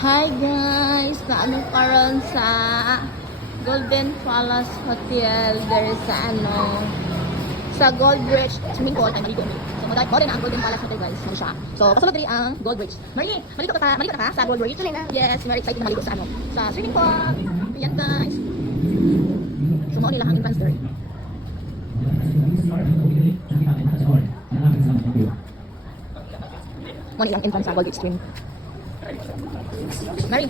Hi guys! Naano karon sa Golden Palace Hotel. There is sa Gold Bridge swimming pool ay maligo. So mo rin ang Golden Palace Hotel guys. Ano siya? So kasulod diri ang Gold Bridge. Maligo ka sa Gold Bridge? Yes, very excited na maligo sa sa swimming pool. Ayan guys. So mo nila ang entrance there. Mo nila ang entrance sa Gold Bridge swim. Mari.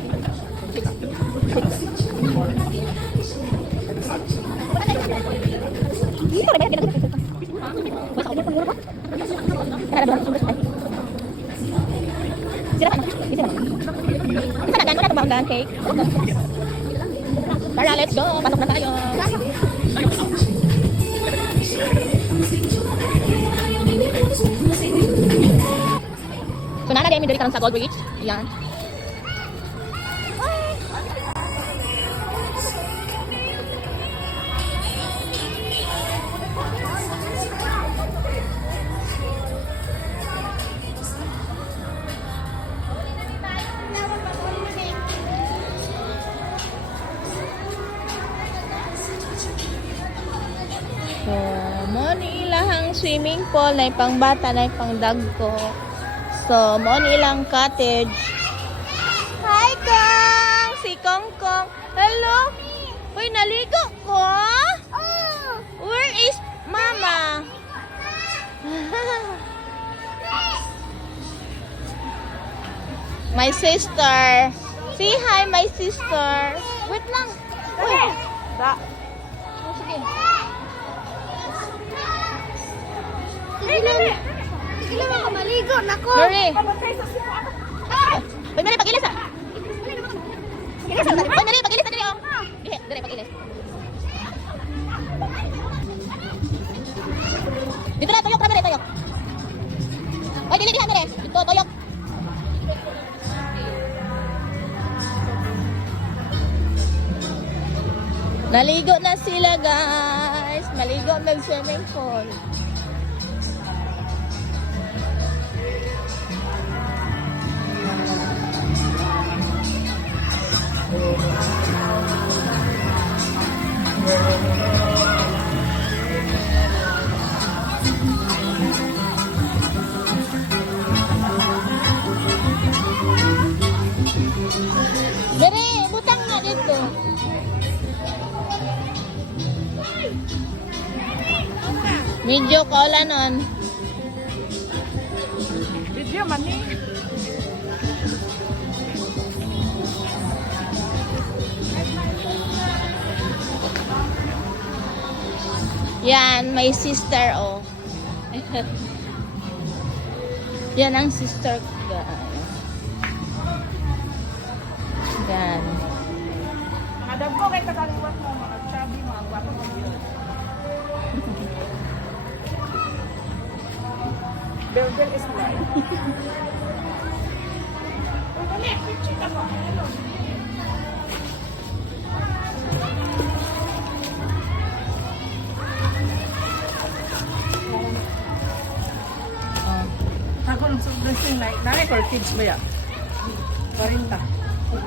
Tara, let's go. Pasok na tayo. So, nana din, dari karon sa Gold Bridge. Yan. So, mo ni ilahang swimming pool na pang bata na pang dagko. So, mo ni ilang cottage. Hi, Kong! Si Kong Kong. Hello? Uy, naligo ko? Where is Mama? My sister. Say hi, my sister. Wait lang. Uy. Sige. Sige lang ako maligo, nako. Mari. Uy, Mari, pag-ilis ah. Uy, Mari, pag-ilis ah, dali oh. Dali, pag-ilis. Dito na, tuyok na, Mari, tuyok. Uy, dili, Mari. Dito, tuyok. Naligo na sila, guys. Maligo mag-swimming pool. Dere, butang nga dito. Medyo kaulan nun. Video man ni. Yan, may sister, oh. Yan ang sister ko, guys. Yan. Madam ko kay kakaliwat mo mga chubby mga gwapo mo yun. Burger is life. Uy, picture ka mo. Tago ng dressing like nari for kids ba ya? 40.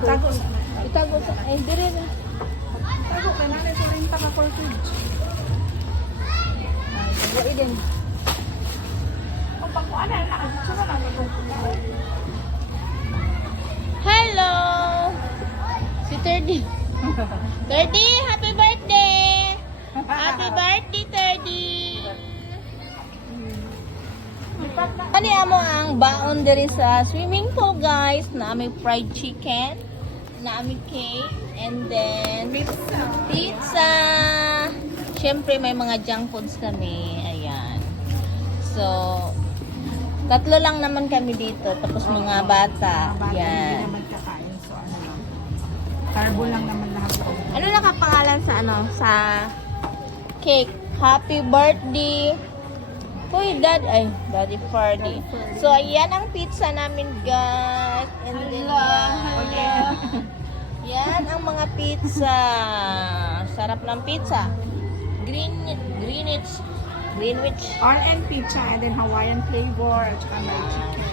Tago sa Itago sa, ay, dire na. tago kay nari 40 ka for kids. Wala din. Kung pagkuan na nakadito na lang kung Hello! Si 30. 30, happy birthday! Happy birthday, 30! Ano mo ang baon diri sa swimming pool, guys? Na may fried chicken, na may cake, and then pizza. Syempre may mga junk foods kami. Ayan. So, tatlo lang naman kami dito. Tapos mga bata. Yan. naman kakain so ano lang. Carbo lang naman lahat. Ano nakapangalan sa sa cake? Happy birthday. Uy, Daddy Party. So, ayan ang pizza namin, guys. And then, yan. Yan ang mga pizza. Sarap ng pizza. Greenwich RN pizza and then Hawaiian flavor at saka may chicken.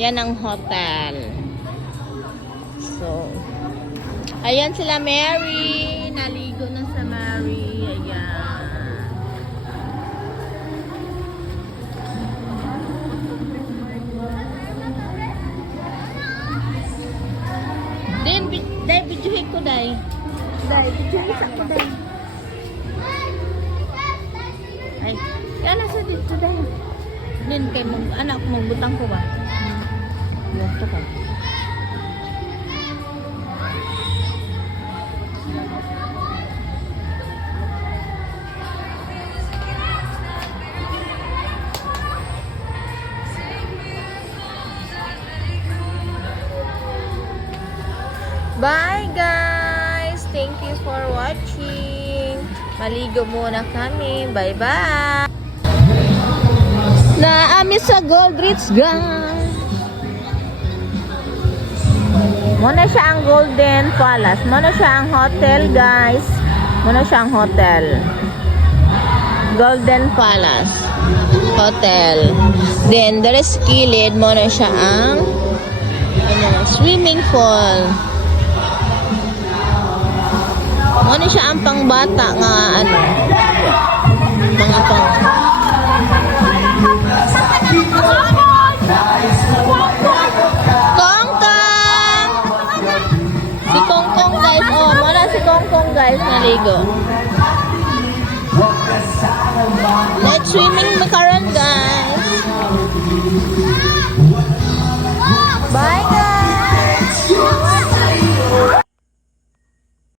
Yan ang hotel. So, ayan sila Mary. Naligo na sa Mary. Ayan. Din, day, videohin ko, day. Day, videohin ko, day. Ay, yan nasa dito, day. Din, kay anak, magbutang ko ba? Gusto ko. Bye guys! Thank you for watching. Maligo muna kami. Bye-bye! Naami sa Gold Reach guys. Muna siya ang Golden Palace. Muna siya ang hotel guys. Muna siya ang hotel. Golden Palace Hotel. Then there is kilid. Muna siya ang swimming pool. Muna siya ang pangbata nga mga pang Kongkong! Si Kongkong guys. Oh, muna si Kongkong guys naligo. Let's swimming makaron guys. Bye